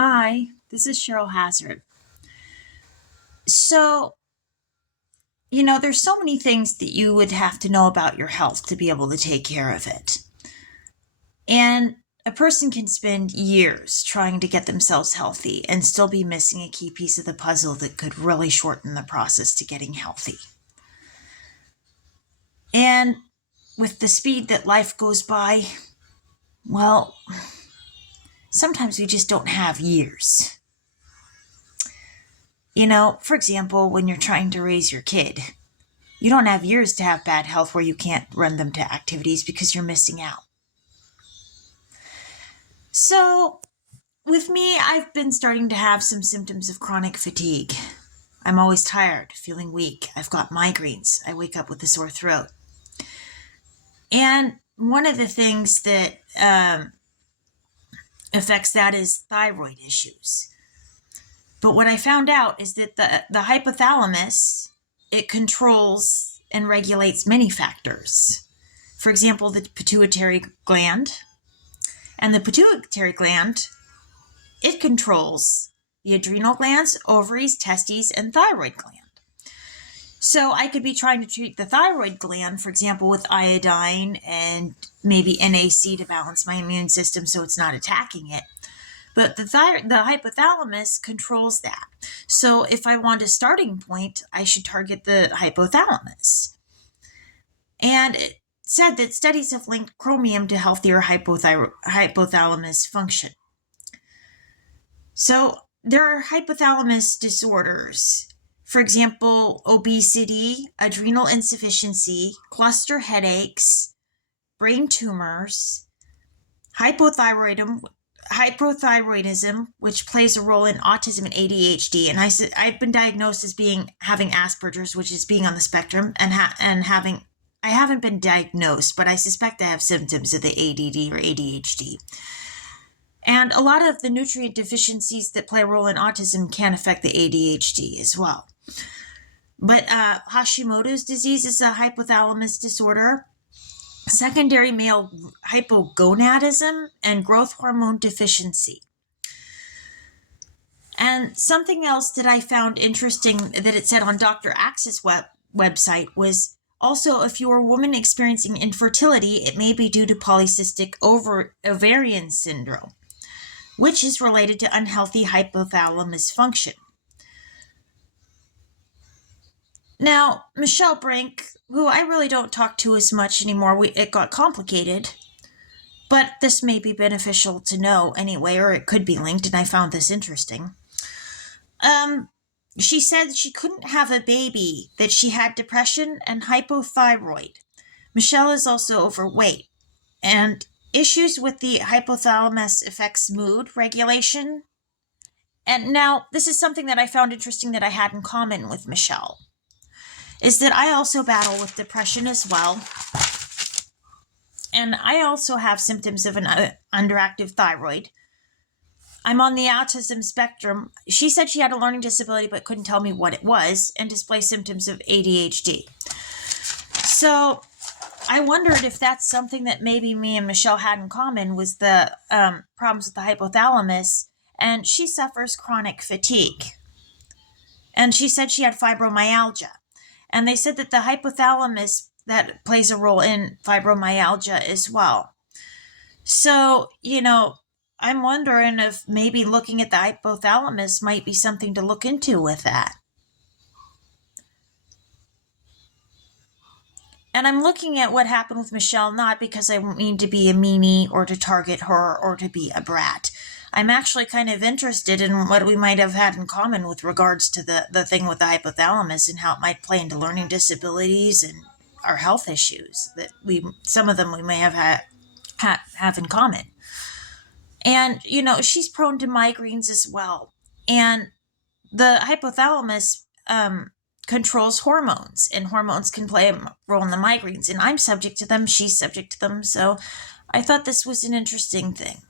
Hi, this is Cheryl Hazzard. So, there's so many things that you would have to know about your health to be able to take care of it. And a person can spend years trying to get themselves healthy and still be missing a key piece of the puzzle that could really shorten the process to getting healthy. And with the speed that life goes by, well, sometimes we just don't have years. For example, when you're trying to raise your kid, you don't have years to have bad health where you can't run them to activities because you're missing out. So, with me, I've been starting to have some symptoms of chronic fatigue. I'm always tired, feeling weak. I've got migraines. I wake up with a sore throat. And one of the things that affects that is thyroid issues. But what I found out is that the hypothalamus, it controls and regulates many factors. For example, the pituitary gland. And the pituitary gland, it controls the adrenal glands, ovaries, testes, and thyroid gland. So I could be trying to treat the thyroid gland, for example, with iodine and maybe NAC to balance my immune system so it's not attacking it. But the hypothalamus controls that. So if I want a starting point, I should target the hypothalamus. And it said that studies have linked chromium to healthier hypothalamus function. So there are hypothalamus disorders. For example, obesity, adrenal insufficiency, cluster headaches, brain tumors, hypothyroidism, which plays a role in autism and ADHD. And I've been diagnosed as having Asperger's, which is being on the spectrum, and I haven't been diagnosed, but I suspect I have symptoms of the ADD or ADHD. And a lot of the nutrient deficiencies that play a role in autism can affect the ADHD as well. But Hashimoto's disease is a hypothalamus disorder. Secondary male hypogonadism and growth hormone deficiency. And something else that I found interesting that it said on Dr. Axe's website was also, if you're a woman experiencing infertility, it may be due to polycystic ovarian syndrome, which is related to unhealthy hypothalamus function. Now, Michelle Brink, who I really don't talk to as much anymore, it got complicated, but this may be beneficial to know anyway, or it could be linked, and I found this interesting. She said she couldn't have a baby, that she had depression and hypothyroid. Michelle is also overweight, and issues with the hypothalamus affects mood regulation. And now, this is something that I found interesting that I had in common with Michelle, is that I also battle with depression as well. And I also have symptoms of an underactive thyroid. I'm on the autism spectrum. She said she had a learning disability but couldn't tell me what it was, and display symptoms of ADHD. So I wondered if that's something that maybe me and Michelle had in common, was the problems with the hypothalamus, and she suffers chronic fatigue. And she said she had fibromyalgia. And they said that the hypothalamus, that plays a role in fibromyalgia as well. So, I'm wondering if maybe looking at the hypothalamus might be something to look into with that. And I'm looking at what happened with Michelle, not because I mean to be a meanie or to target her or to be a brat. I'm actually kind of interested in what we might have had in common with regards to the thing with the hypothalamus and how it might play into learning disabilities and our health issues that some of them we may have in common. And, she's prone to migraines as well. And the hypothalamus controls hormones, and hormones can play a role in the migraines. And I'm subject to them, she's subject to them. So I thought this was an interesting thing.